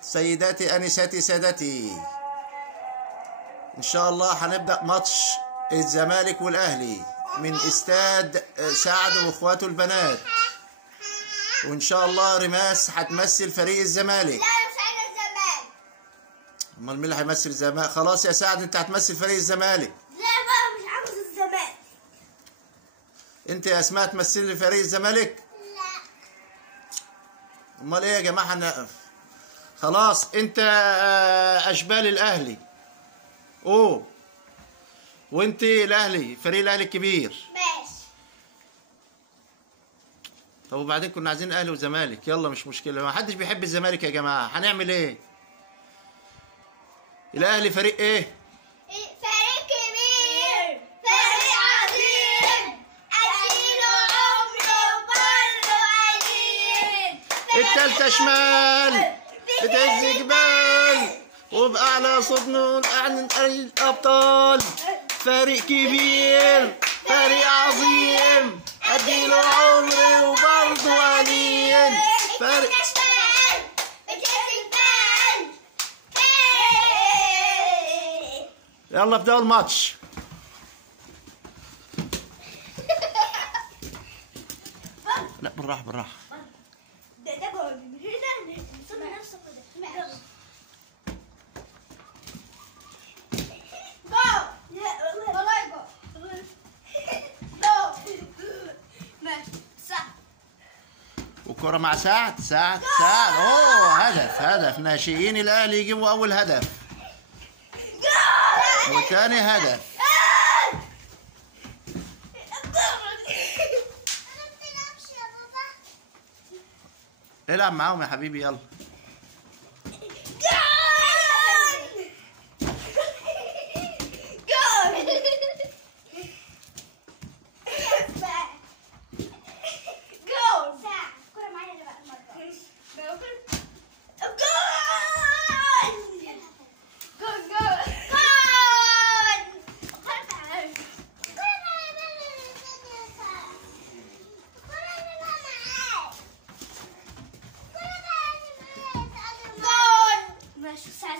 سيداتي انساتي سادتي، ان شاء الله هنبدأ ماتش الزمالك والاهلي من استاد سعد واخواته البنات، وان شاء الله ريماس هتمثل فريق الزمالك. لا مش عايزه الزمالك. امال مين اللي هيمثل الزمالك؟ خلاص يا سعد انت هتمثل فريق الزمالك. لا بقى مش عاوز الزمالك. انت يا اسماء تمثلي فريق الزمالك؟ لا. امال ايه يا جماعه؟ خلاص انت اشبال الاهلي وانت الاهلي، فريق الاهلي الكبير. ماشي. طب وبعدين كنا عايزين اهلي وزمالك، يلا مش مشكله، ما حدش بيحب الزمالك يا جماعه، هنعمل ايه؟ الاهلي فريق ايه؟ فريق كبير، فريق عظيم، اديله عمره وبرضه قليل. التالتة شمال بتهز جبال وبأعلى صوت نقول أعلن الأبطال. فريق كبير، فريق عظيم، أديله عمري وبرضه قليل. فريق شمال بتهز جبال. يلا ابدأوا الماتش. لا بالراحة بالراحة. ده جول مش ده صدق نفسك كده. ماشي. جول. والله جول. جول. ماشي صح. والكرة مع سعد. اوه هدف ناشئين الاهلي يجيبوا اول هدف وثاني هدف. العب معاهم يا حبيبي يلا. ماشي ساعة